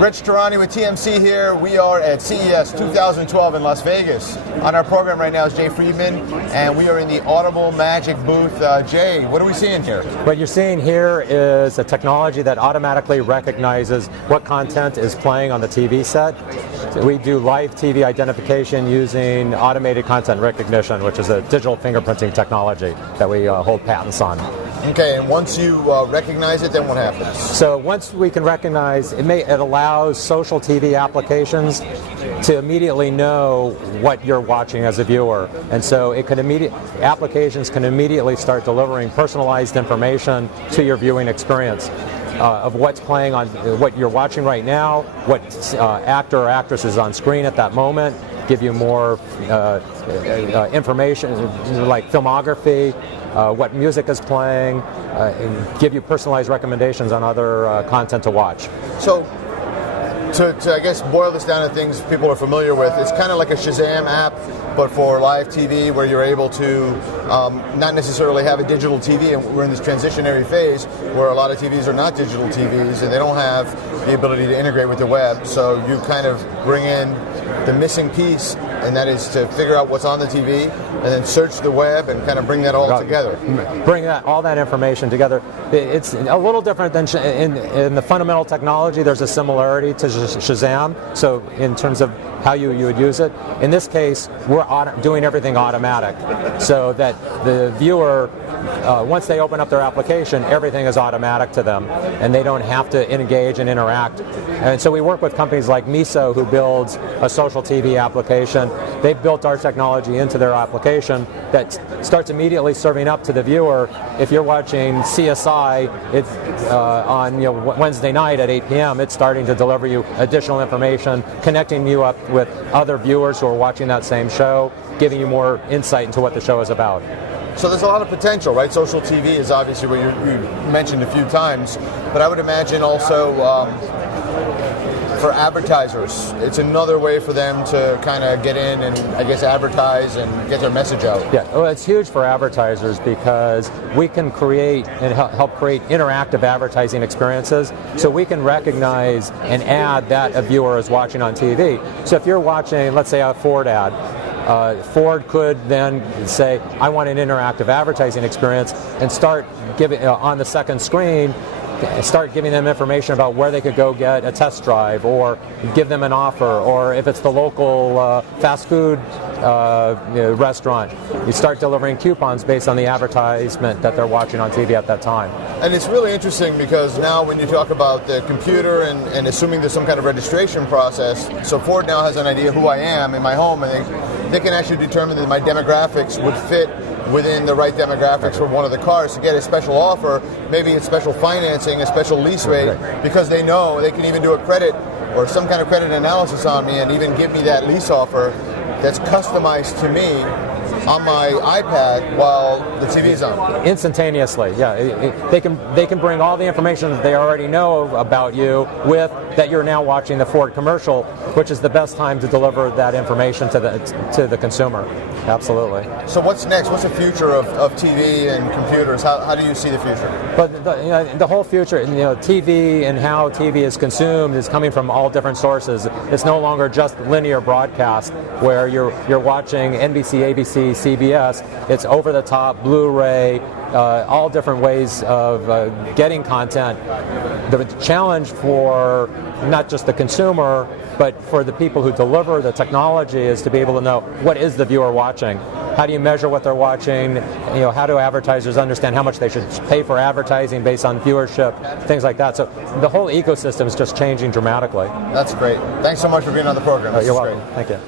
Rich Tehrani with TMC here. We are at CES 2012 in Las Vegas. On our program right now is Jay Friedman, and we are in the Audible Magic booth. Jay, what are we seeing here? What you're seeing here is a technology that automatically recognizes what content is playing on the TV set. We do live TV identification using automated content recognition, which is a digital fingerprinting technology that we hold patents on. Okay, and once you recognize it, then what happens? So once we can recognize, it allows social TV applications to immediately know what you're watching as a viewer, and so applications can immediately start delivering personalized information to your viewing experience. Of what's playing on what you're watching right now, what actor or actress is on screen at that moment, give you more information like filmography, what music is playing, and give you personalized recommendations on other content to watch. So, to I guess boil this down to things people are familiar with, it's kind of like a Shazam app, but for live TV, where you're able to not necessarily have a digital TV, and we're in this transitionary phase where a lot of TVs are not digital TVs and they don't have the ability to integrate with the web, so you kind of bring in the missing piece, and that is to figure out what's on the TV and then search the web and kind of bring that all together. Bring all that information together. It's a little different than in the fundamental technology. There's a similarity to Shazam, so in terms of how you would use it. In this case, we're doing everything automatic, so that the viewer, once they open up their application, everything is automatic to them, and they don't have to engage and interact. And so we work with companies like Miso, who builds a social TV application. They've built our technology into their application that starts immediately serving up to the viewer. If you're watching CSI on Wednesday night at 8 p.m., it's starting to deliver you additional information, connecting you up with other viewers who are watching that same show, giving you more insight into what the show is about. So there's a lot of potential, right? Social TV is obviously what you mentioned a few times, but I would imagine also for advertisers, it's another way for them to kind of get in and, I guess, advertise and get their message out. Yeah, well, it's huge for advertisers because we can create and help create interactive advertising experiences, so we can recognize an ad that a viewer is watching on TV. So if you're watching, let's say, a Ford ad, Ford could then say, I want an interactive advertising experience, and start giving on the second screen, start giving them information about where they could go get a test drive, or give them an offer, or if it's the local fast food restaurant, you start delivering coupons based on the advertisement that they're watching on TV at that time. And it's really interesting because now when you talk about the computer and assuming there's some kind of registration process, so Ford now has an idea who I am in my home, and they can actually determine that my demographics would fit within the right demographics for one of the cars to get a special offer, maybe a special financing, a special lease rate, because they know they can even do a credit or some kind of credit analysis on me and even give me that lease offer that's customized to me on my iPad while the TV's on. Instantaneously, yeah. They can bring all the information that they already know about you with that you're now watching the Ford commercial, which is the best time to deliver that information to the consumer. Absolutely. So what's next? What's the future of TV and computers? How do you see the future? But the whole future, TV and how TV is consumed is coming from all different sources. It's no longer just linear broadcast where you're watching NBC, ABC, CBS. It's over the top, Blu-ray, all different ways of getting content. The challenge for not just the consumer, but for the people who deliver the technology is to be able to know what is the viewer watching. How do you measure what they're watching? How do advertisers understand how much they should pay for advertising based on viewership, things like that. So the whole ecosystem is just changing dramatically. That's great. Thanks so much for being on the program. You're welcome. Thank you.